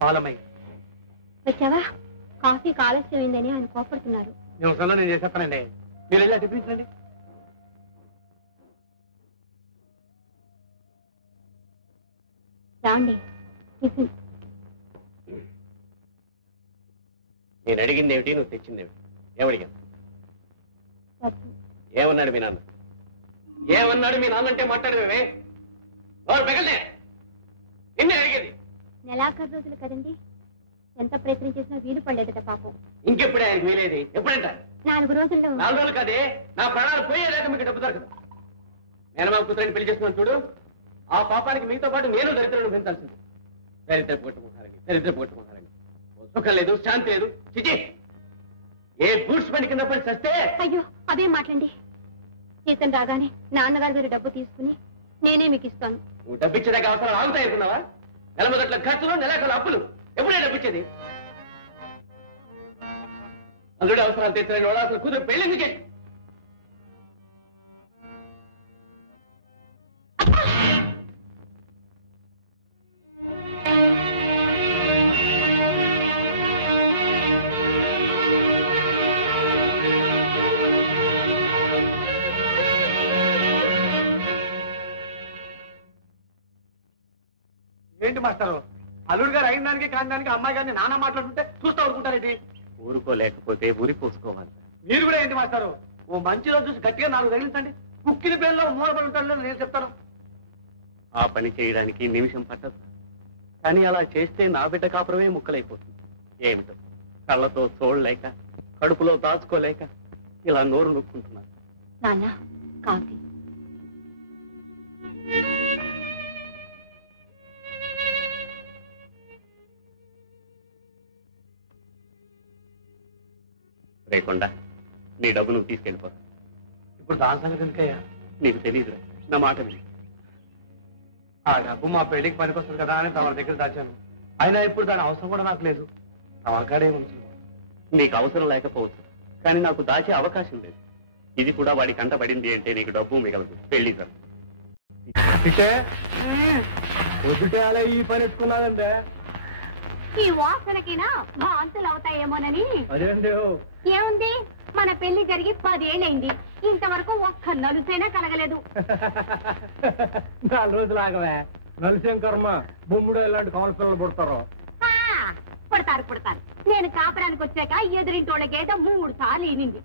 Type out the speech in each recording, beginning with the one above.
పాలమయ్య. వచ్చావా? కాఫీ ఆలస్యమైందని ఆయన కోపడుతున్నారు. నేను చేసేస్తానండి. మీరు వెళ్ళి టిఫిన్. రాండి టిఫిన్. నేను అడిగింది ఏమిటి, నువ్వు తెచ్చిందేమిటి? ఏమడిగా? ఏమన్నాడు మీ నాన్న? ఏమన్నాడు మీ నాన్న అంటే మాట్లాడమే? పెగలే నిన్నే అడిగేది. నెలాఖరు రోజులు కదండి, ఎంత ప్రయత్నం చేసినా వీలు పడలేదట పాపం. ఇంకెప్పుడే ఆయనకు వీలేది? ఎప్పుడంట? 4 రోజుల్లో. 4 రోజులు కాదే, నా ప్రాణాలు పోయేదాకా మీకు డబ్బు దొరకదు. నేను మా కూతురిని పెళ్లి చేస్తున్నాను చూడు, ఆ పాపానికి మీతో పాటు నేను దరిద్రులను పెంచాల్సింది. దరిద్ర పొట్టుకుంటారని సుఖం లేదు, శాంతి లేదు. చిచి, ఏ బూట్స్ పని కింద పని చస్తే. అయ్యో అదేం మాట్లాడండి. జీతం రాగానే నాన్నగారి దగ్గర డబ్బు తీసుకుని నేనే మీకు ఇస్తాను. నువ్వు డబ్బిచ్చేదాకా అవసరాలు ఆగుతాయనుకున్నావా? నెల మొదట్ల ఖర్చులు, నెలాఖరు అప్పులు. ఎప్పుడే డబ్బిచ్చేది? అల్లుడు అవసరాలు తెచ్చిన వాడు అసలు కూతురు పెళ్లి చేసి. ఏంటి మాస్టారు, అల్లుడు గారు అయిన దానికి కాని దానికి అమ్మాయి గారిని నాన్న మాట్లాడుతుంటే చూస్తూ ఊరుకుంటారేంటి? ఊరుకోలేకపోతే ఊరి పోసుకోవాలి. మీరు కూడా ఏంటి మాస్టారు, ఓ మంచి రోజు చూసి గట్టిగా 4 తగిలించండి. కుక్కిన పేరులో మూలపడి ఉంటాడు నేను చెప్తాను. ఆ పని చేయడానికి నిమిషం పట్టదు, కానీ అలా చేస్తే నా బిడ్డ కాపురమే ముక్కలైపోతుంది. ఏమిటో కళ్ళతో చూడలేక, కడుపులో దాచుకోలేక ఇలా నోరు నొక్కుంటున్నాను. నాన్న కాఫీ. లేకుండా నీ డబ్బు నువ్వు తీసుకెళ్ళిపో. ఇప్పుడు దాని సంగతి ఎందుకయ్యా? నీకు తెలియదురా, నా మాట విని. ఆ డబ్బు మా పెళ్లికి పనికొస్తుంది కదా అని తమ దగ్గర దాచాను. అయినా ఇప్పుడు దాని అవసరం కూడా నాకు లేదు. తమకాడే ఉంచు. నీకు అవసరం లేకపోవచ్చు, కానీ నాకు దాచే అవకాశం లేదు. ఇది కూడా వాడి కంట పడింది అంటే నీకు డబ్బు మిగలదు. పెళ్లి సార్ పొద్దుటే అలా ఈ పని ఎత్తుకున్నాదంటే ఈ వాసనకినా భాంతులు అవుతాయేమోనని. అదేంటి? ఏముంది, మన పెళ్లి జరిగి 10 ఏళ్ళైంది, ఇంతవరకు ఒక్క నలుసైనా కలగలేదు. 4 రోజులు ఆగవే, నలుసేం కర్మ. బొమ్ముడు ఇలాంటి కాలు పిల్లలు పుడతారు. పుడతారు. నేను కాపురానికి వచ్చాక ఎదురింటోళ్ళకేదో 3 సార్లు ఈనింది.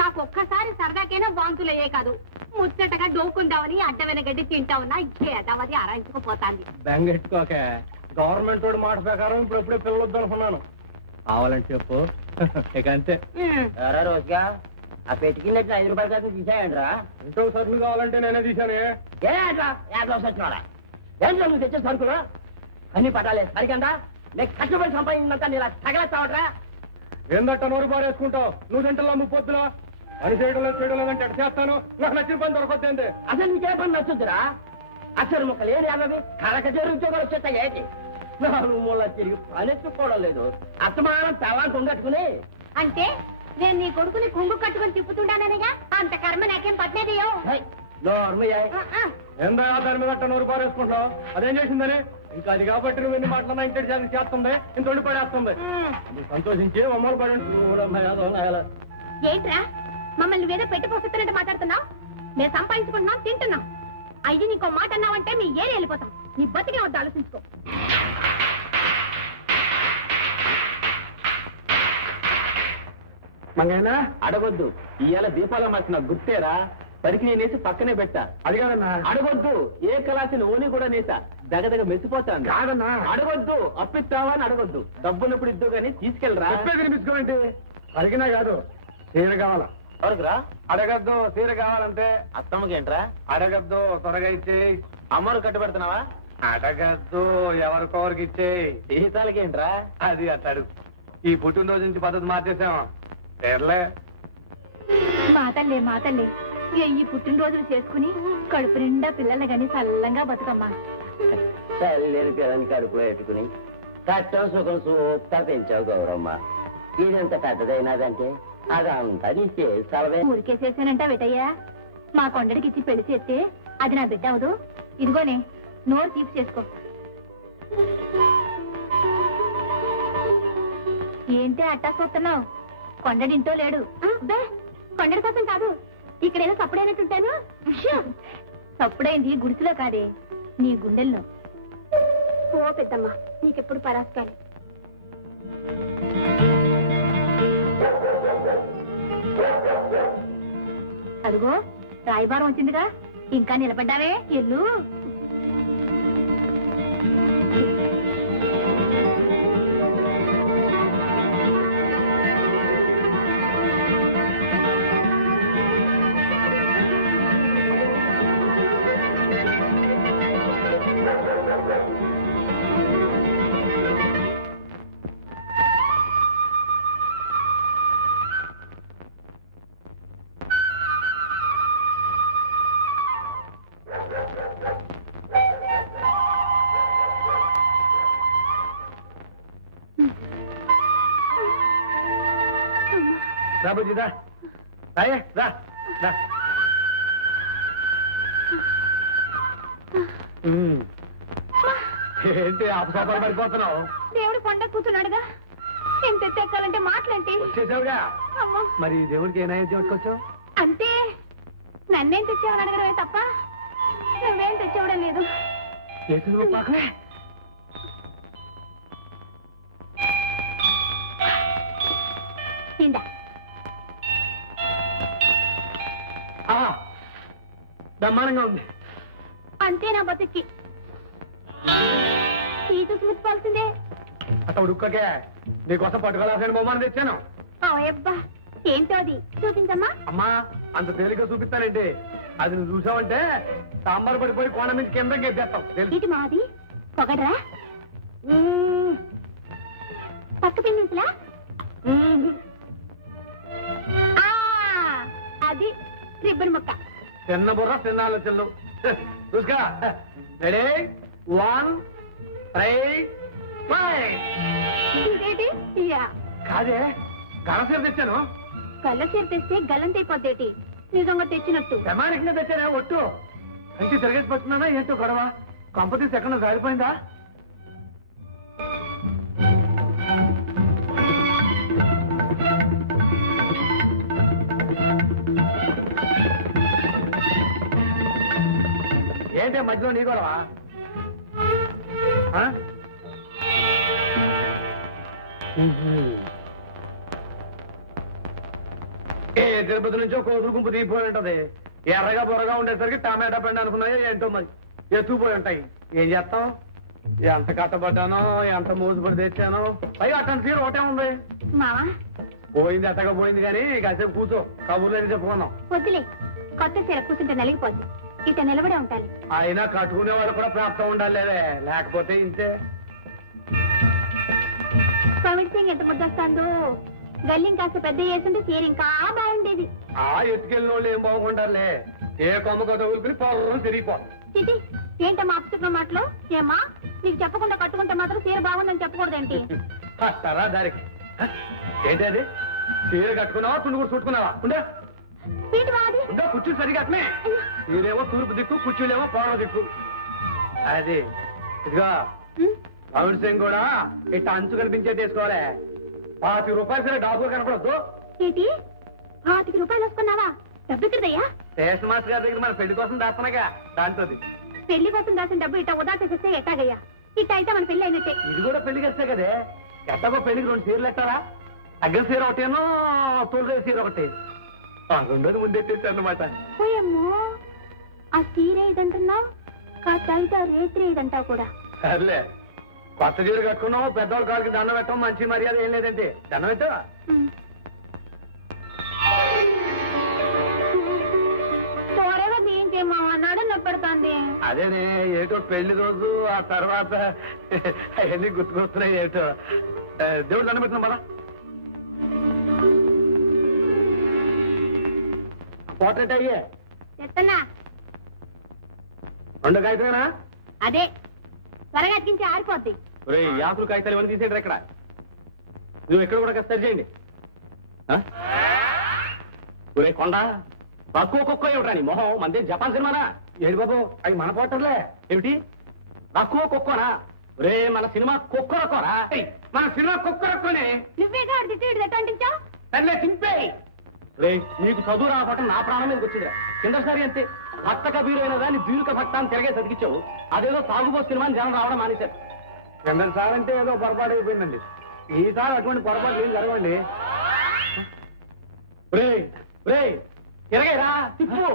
నాకు ఒక్కసారి సరదాకైనా వాంతులయ్యే కాదు, ముచ్చటగా డోకుందామని అడ్డమైన గడ్డి తింటావున్నా ఏదవది అరాయించుకుపోతాంది. బెంగెట్టుకోకే, గవర్నమెంట్ వాడి మాట ప్రకారం ఇప్పుడెప్పుడే పిల్లలు వద్దనుకున్నాను. కావాలని చెప్పు. ఇక అంతే. రోజుగా ఆ పెట్టుకున్నట్టు 5 రూపాయల శాతం తీసాయండ్రా. ఇంకో సరుకులు కావాలంటే నేనే తీశాను. ఏ అట్లా 50 వచ్చినారా? ఏంటో నువ్వు తెచ్చే సరుకులు అన్ని పట్టాలే సరికందా? నేను కష్టపడి సంపాదించినంత ఇలా తగలేస్తావట్రా? ఏందట్ట నోరు బారేసుకుంటావు? నువ్వు తింటలో ముప్పొద్దులో పని చేయడం లేదంటే ఎట్ట చేస్తాను? నాకు నచ్చిన పని దొరకొచ్చింది. అసలు నీకే పని నచ్చుద్దురా? అక్షర ముక్కలు ఏది అన్నది కరక చేరుతో వచ్చేస్తా ఏంటి? 4 మూల తిరిగి పనెత్తుకోవడం లేదు. అస్తమానం తవా కొంగట్టుకుని. అంటే నేను నీ కొడుకుని కొంగు కట్టుకుని తిప్పుతుండానగా అంత కర్మ నాకేం పట్టలేదయ్యో. ఏందా దాని మీద అట్ట నోరు బారేసుకుంటావు? అదేం చేసిందని? ఇంకా అది కాబట్టి నువ్వు ఎన్ని మాటలన్నా ఇంటి చేస్తుంది, ఇంత వండి పడేస్తుంది. నువ్వు సంతోషించి అమ్మలు పడి ఏంట్రా మమ్మల్ని వేరే పెట్టి పోతున్నట్టు మాట్లాడుతున్నావు? మేము సంపాదించుకుంటున్నాం, తింటున్నాం. అయ్యి నీకో మాట అన్నావంటే మీ ఏరి వెళ్ళిపోతాం. నీ బతికే వద్ద ఆలోచించుకో. మంగైనా అడగొద్దు. ఇవాళ దీపాల మార్చిన గుర్తేరా? పరికి నేనేసి పక్కనే పెట్టా. అది కాదన్నా. అడగొద్దు. ఏ కళాసిన ఓని కూడా నేసా దగదగ మెచ్చిపోతాను. కాదన్నా. అడగొద్దు. అప్పిస్తావా అని అడగొద్దు. డబ్బున్నప్పుడు ఇద్దు గానీ తీసుకెళ్ళరా. వినిపించుకోండి. అడిగినా కాదు, చీర కావాలా? ఎవరికిరా? అడగద్దు. చీర కావాలంటే అత్తమ్మకేంట్రా? అడగద్దు, త్వరగా ఇచ్చేయి. అమ్మరు కట్టుబెడుతున్నావా? అడగద్దు, ఎవరికొవరికి ఇచ్చేయి. జీతాలకేంట్రా? అది అట్టాడు. ఈ పుట్టినరోజు నుంచి పద్ధతి మార్చేసాం. పేర్లే మాతల్లే ఈ పుట్టినరోజులు చేసుకుని కడుపు నిండా పిల్లల్ని కానీ చల్లంగా బతుకమ్మా. తల్లిని పిల్లని కడుపులో పెట్టుకుని కష్టం సుఖం సూక్తా పెంచావు గౌరమ్మ. ఇదెంత పెద్దదైనదంటే అదంతా నీ చేస్తావే. ఊరికే చేశానంట వెటయ్యా. మా కొండడికి ఇచ్చి పెళ్లి చేస్తే అది నా బిడ్డ అవదు. ఇదిగోనే నోరు తీపి చేసుకో. ఏంటి అట్టా చూస్తున్నావు? కొండడింటో లేడు. బే కొండడి కోసం కాదు, ఇక్కడేదో సప్పుడైనట్టుంటాను. సప్పుడైంది గుడిసెలో కాదే, నీ గుండెల్లో. ఓ పెద్దమ్మ, నీకెప్పుడు పరాస్కాలి. అదిగో రాయబారం వచ్చిందిగా, ఇంకా నిలబడ్డావే, ఎల్లు. రా బుజ్జి, రా రాయే, రా రా. ఏంటి అపసోపాలు పడిపోతున్నావు? దేవుడు కొండ కూర్చున్నాడుగా, నేను తెచ్చెక్కాలంటే మాటలేంటి? వచ్చేసావుగా. అమ్మా, మరి దేవుడికి ఏ నైవేద్యం పట్టుకొచ్చావు? అంతే, నన్నేం తెచ్చావని అడగడమే తప్ప నువ్వేం తెచ్చేవడం లేదు. చేతులు పాకలే. తిందా బ్రహ్మాండంగా ఉంది. అంతే నా బతుక్కి, తీసు చూసుకోవాల్సిందే. అసలు ఉడుక్కకే నీకోసం పట్టుకోవాల్సిన బొమ్మను తెచ్చాను. అబ్బా, ఏంటో అది చూపించమ్మా. అమ్మా, అంత తేలిక చూపిస్తానండి. అది నువ్వు చూసావంటే సాంబార్ పడిపోయి కోణ నుంచి కింద గెప్పేస్తావు. ఇది మాది పొగడరా, పక్క పిన్నించలా. అది రిబ్బన్ ముక్క. చిన్న బుర్ర చిన్న ఆలోచనలు. చూసుకో. రెడీ, 1 2 ఇదేటి? కాదే, గణసేపు తెచ్చాను. గల్ల చీర తెస్తే గల్లంత అయిపోద్దేటి? నిజంగా తెచ్చినట్టు ప్రమాణికంగా తెచ్చానే ఒట్టు. అంటే తిరగేసి పట్టుకున్నానా ఏంటో గొడవ? కంపెనీస్ ఎక్కడ సారిపోయిందా? ఏంటే మధ్యలో నీ గొడవ? ఏ తిరుపతి నుంచో కోతులు గుంపు దిగిపోయి ఉంటది. ఎర్రగా బొరగా ఉండేసరికి టమాటా పండు అనుకున్నాయో ఏంటో మరి ఎత్తుకుపోయి ఉంటాయి. ఏం చేస్తాం? ఎంత కట్టబడ్డానో, ఎంత మోసుపడి తెచ్చానో. పైగా అట్టని తీరు ఒకటే ఉంది. మావా పోయింది ఎట్టగా పోయింది కానీ కాసేపు కూర్చో, కబుర్లు అని చెప్పుకున్నాం. వద్దులే, కొత్త చీర కూర్చుంటే నలిగిపోద్ది. ఇట నిలబడే ఉంటాలి. అయినా కట్టుకునే వాళ్ళు కూడా ప్రాప్తం ఉండాలి, లేకపోతే ఇంతే. కోవిడ్ సింగ్ ఎంత ముద్దొస్తాందో. గల్లిం కాస్త పెద్ద చేస్తుంటే చీర ఇంకా బాగుండేది. ఆ ఎత్తుకెళ్ళిన వాళ్ళు ఏం బాగుంటారులే. ఏ కొమ్మక తగులుకుని పొర్రం తిరిగిపోతాం. చిటి, ఏంటమ్మా అప్సుకున్న మాటలు? ఏమ్మా, నీకు చెప్పకుండా కట్టుకుంటే మాత్రం చీర బాగుందని చెప్పకూడదేంటి? వస్తారా దారికి? ఏంటి అది? చీర కట్టుకున్నావా, తుండు కూడా చుట్టుకున్నావా? ఉండే వీటి మాది ఇంకా కుర్చీలు సరిగా అట్నే. చీరేమో తూర్పు దిక్కు, కుర్చీలేమో పడవ దిక్కు. అది ఇదిగా కోవిడ్ సింగ్ కూడా ఇట్ట అంచు కనిపించేది వేసుకోవాలి. 50 రూపాయలు సరే డాబు కనపడద్దు. ఏంటి 25 రూపాయలు వేసుకున్నావా? డబ్బు ఇక్కడయ్యా? స్టేషన్ మాస్టర్ గారి దగ్గర మన పెళ్లి కోసం దాస్తున్నాగా, దాంతో పెళ్లి కోసం దాసిన డబ్బు ఇట్ట ఉదా చేసేస్తే ఎట్టాగయ్యా? ఇట్ట అయితే మన పెళ్లి అయినట్టే. ఇది కూడా పెళ్లికి వస్తే కదే. ఎట్టగో పెళ్లికి 2 చీరలు ఎట్టారా? అగ్గల చీర ఒకటేనో, తొలి చీర ఒకటి. రెండోది ముందెట్టేసి అన్నమాట. పోయమ్మో, ఆ చీర ఇదంటున్నావు, కాస్త అయితే ఆ రేత్రి ఇదంటావు కూడా. సర్లే, కొత్త చీర కట్టుకున్నావు, పెద్దవాళ్ళ కాళ్ళకి దండం పెట్టడం మంచి మర్యాద ఏం లేదంటే. దండం పెట్టావా? త్వరగా దీంచేమో అన్నాడు, నొప్పెడుతోంది. అదేనే, ఏటో పెళ్లి రోజు, ఆ తర్వాత అవన్నీ గుర్తుకొస్తున్నాయి ఏటో. దేవుడు దండం పెట్టినా కదా. పోర్ట్రేట్ అయ్యే చెప్తున్నా. 2 కాగితమేనా? అదే, త్వరగా అతికించి ఆరిపోద్ది. యాకులు కాగితాలు ఇవన్నీ తీసేయండి. ఇక్కడ నువ్వు ఎక్కడ కూడా సరి చేయండి. ఒరే కొండ, తక్కువ కుక్క ఏమిట్రా నీ మొహం? మందే జపాన్ సినిమానా? ఏడు బాబు, అవి మన పోటర్లే. ఏమిటి తక్కువ కుక్కనా? రే మన సినిమా కుక్కరకోరా, మన సినిమా కుక్కరకోనే. నువ్వేగా అడిగితే అంటించావు. సర్లే చింపే. రే నీకు చదువు రావటం నా ప్రాణం మీదకి వచ్చిందిరా. కిందసారి అంతే, భక్తక బీరైన దాన్ని బీరుక భక్త అని తిరగే చదివించావు. అదేదో సాగుబో సినిమాని జనం రావడం మానేశారు. కిందసారి అంటే ఏదో పొరపాటు అయిపోయిందండి. ఈసారి అటువంటి పొరపాటు ఏం జరగండి. రే రే తిరగేరా, తిప్పు.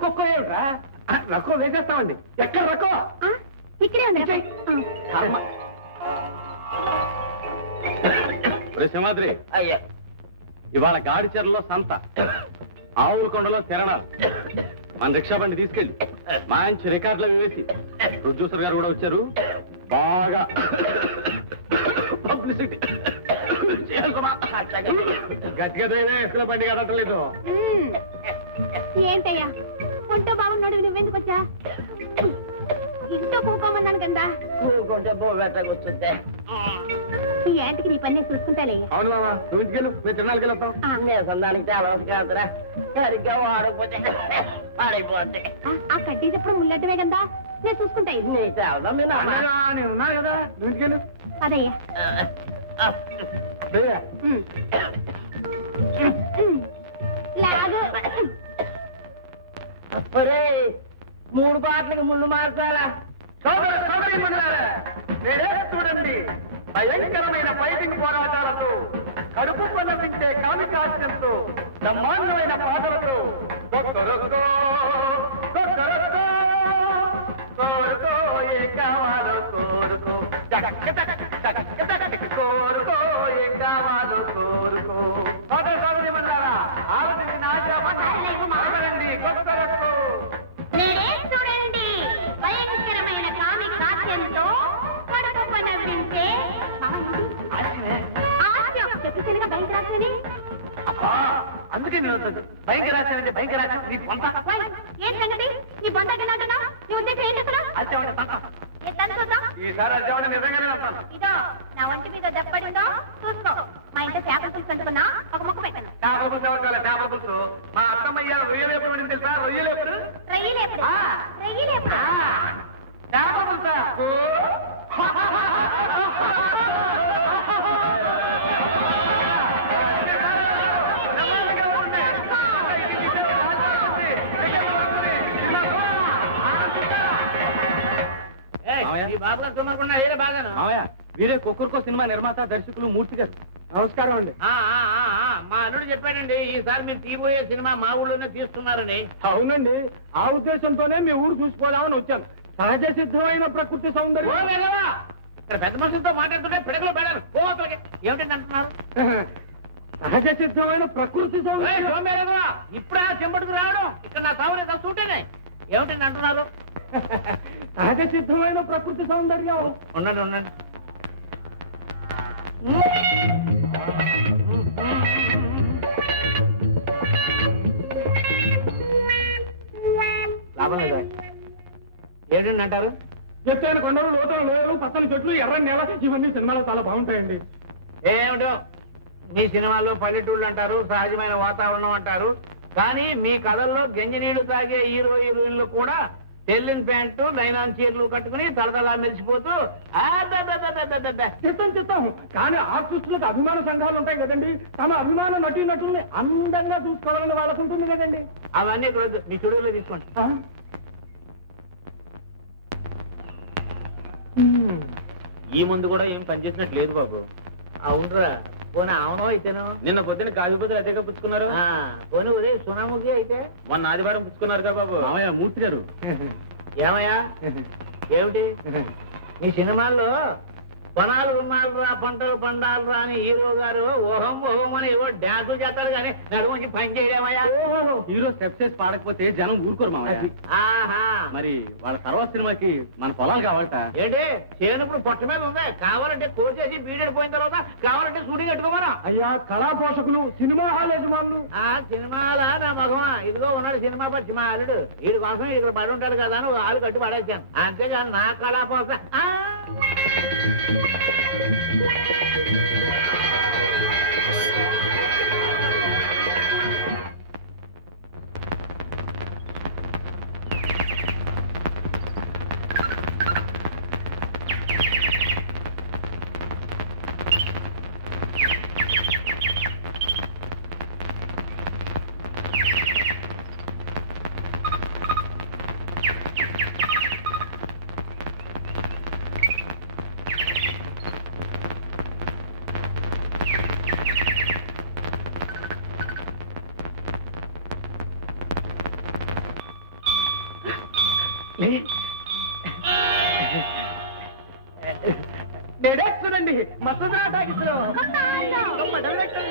కుక్క ఏమిట్రా? రక్కో వేసేస్తామండి. ఎక్కడ రక్కో? ఇక్కడే ఉంది. సింహాద్రి, అయ్యా ఇవాళ గాడిచెరలో సంత, ఆవుల కొండలో తిరణాలు. మన రిక్షా బండి తీసుకెళ్ళి మంచి రికార్డులు వేసి, ప్రొడ్యూసర్ గారు కూడా వచ్చారు, బాగా పబ్లిసిటీ గట్టిగా ఎక్కడ బండి కదట్టలేదు. ఏంటయ్యా ఒంటో బాగున్నాడు, నువ్వెందుకు వచ్చా? ఇంట్లో కూకోమన్నాను కదా. కూకుంటే బోబెట్టకొచ్చుంటే ఈ యాంటికి నీ పని చూసుకుంటాలే. అవును మామా, నువ్వు ఇంటికెళ్ళు, మేము తిరణాలకి వెళ్తాం. సందానికి తెలవదు కాదురా, సరిగ్గా వాడకపోతే పాడైపోతే. ఆ కట్టేటప్పుడు ముల్లటమే కదా, నేను చూసుకుంటా. నీకు తెలదా మీ నేను ఉన్నాను కదా, నువ్వు ఇంటికెళ్ళు. అదయ్యా లాగు. ఒరే 3 పాటలకు ముళ్ళు మార్చాలా? చూడండి, భయంకరమైన ఫైటింగ్ పోరాటాలతో, కడుపు పల్లపించే కామికాస్యంతో, బ్రహ్మాండమైన పాటలతో, కోరుకో ఏ కావాలో కోరుకో, కోరుకో ఏం కావాలో కోరుకో. సోదరులారా, ఆలోచించిన ఆశాపడండి. చూడండి, భయంకరమైన కామి కాస్యంతో కడుపు పనవించే చెప్పిగా భయంకరాశని. అందుకే నేను భయంకరాశ భయంకరాశ నీ పొంత. ఏం సంగతి? నీ పొందకి నాటున్నా? నీ ఉద్దేశం ఏం చేస్తున్నా? ఈసారి అర్జవని నిజంగానే వస్తాను. ఇదో నా ఒంటి మీద దెబ్బడిందో చూసుకో. మా ఇంట్లో చేపల పులుసు అంటుకున్నా, ఒక ముక్క పెట్టాను. చేపల పులుసు ఎవరు కావాలి? చేపల పులుసు మా అత్తమ్మయ్య రొయ్యలేపుడు అని తెలుసా? రొయ్యలేపుడు రొయ్యలేపుడు రొయ్యలేపుడు చేపల పులుసా? వీరే కుక్కర్కో సినిమా నిర్మాత, దర్శకులు మూర్తి గారు. నమస్కారం అండి. మా అల్లుడు చెప్పాడండి, ఈసారి మీరు తీయబోయే సినిమా మా ఊళ్ళోనే తీస్తున్నారని. అవునండి, ఆ ఉద్దేశంతోనే మీ ఊరు చూసుకోదామని వచ్చాను. సహజ సిద్ధమైన ప్రకృతి సౌందర్యం. ఇక్కడ పెద్ద మనుషులతో మాట్లాడుతుంటే పిడకలు పెడారు. ఏమిటండి అంటున్నారు? సహజ సిద్ధమైన ప్రకృతి సౌందర్యం. ఇప్పుడు ఆ చెంబడుకు రావడం ఇక్కడ నా సావునే చూస్తేనే ఏమిటండి అంటున్నారు? సహజ సిద్ధమైన ప్రకృతి సౌందర్యం. ఉండండి ఉండండి. లాభం లేదా? ఏంటండి అంటారు? ఎత్తైన కొండలు, లోతల లోయలు, పచ్చని చెట్లు, ఎర్ర నేల, ఇవన్నీ సినిమాలో చాలా బాగుంటాయండి. ఏమిటో మీ సినిమాలో పల్లెటూళ్ళు అంటారు, సహజమైన వాతావరణం అంటారు, కానీ మీ కథల్లో గంజి నీళ్లు తాగే హీరోయిన్లు కూడా తెల్లిన ప్యాంటు, నైనాన్ చీరలు కట్టుకుని తలతలా మెరిసిపోతూ చిత్తం చిత్తం. కానీ ఆర్టిస్టులకు అభిమాన సంఘాలు ఉంటాయి కదండి, తమ అభిమాన నటీనటుల్ని అందంగా చూసుకోవాలని వాళ్ళకు ఉంటుంది కదండి. అవన్నీ ఇక్కడ మీ స్టూడియోలో తీసుకోండి. ఈ ముందు కూడా ఏం పనిచేసినట్టు లేదు బాబు. అవునరా, పోనీ అవునో అయితేను. నిన్న పొద్దున కాజుబుద్ధులు అదేగా పుచ్చుకున్నారు. పోనీ ఉదయం సునాముఖి అయితే మొన్న ఆదివారం పుచ్చుకున్నారు కదా బాబు. మామయ్య మూర్తి గారు. ఏమయ్యా ఏమిటి నీ సినిమాల్లో పొనాలు ఉన్నాలు రా, పంటలు పండాలు రా అని హీరో గారు ఓహం ఓహం అని ఏవో డ్యాన్సులు చేస్తారు కానీ నడుముంచి పని చేయడమయ్యా. హీరో స్టెప్స్ వేసి పాడకపోతే జనం ఊరుకోరు మామయ్య. ఆహా, మరి వాళ్ళ తర్వాత సినిమాకి మన పొలాలు కావాలట. ఏంటి చేనుప్పుడు పొట్ట మీద ఉంది, కావాలంటే కోర్చేసి బీడెడ్ పోయిన తర్వాత కావాలంటే షూటింగ్ కట్టుకోమరా. అయ్యా కళా పోషకులు, సినిమా హాల్ యజమానులు. సినిమాల నా మగమా ఇదిగో ఉన్నాడు సినిమా పచ్చి మా అల్లుడు, వీడి కోసం ఇక్కడ పడి ఉంటాడు కదా అని ఆలు కట్టి పడేసాను. అంతేగాని నా కళా పోష డైరెక్ట్ చూడండి మసూదరా టాకీస్ లో గొప్ప డైరెక్టర్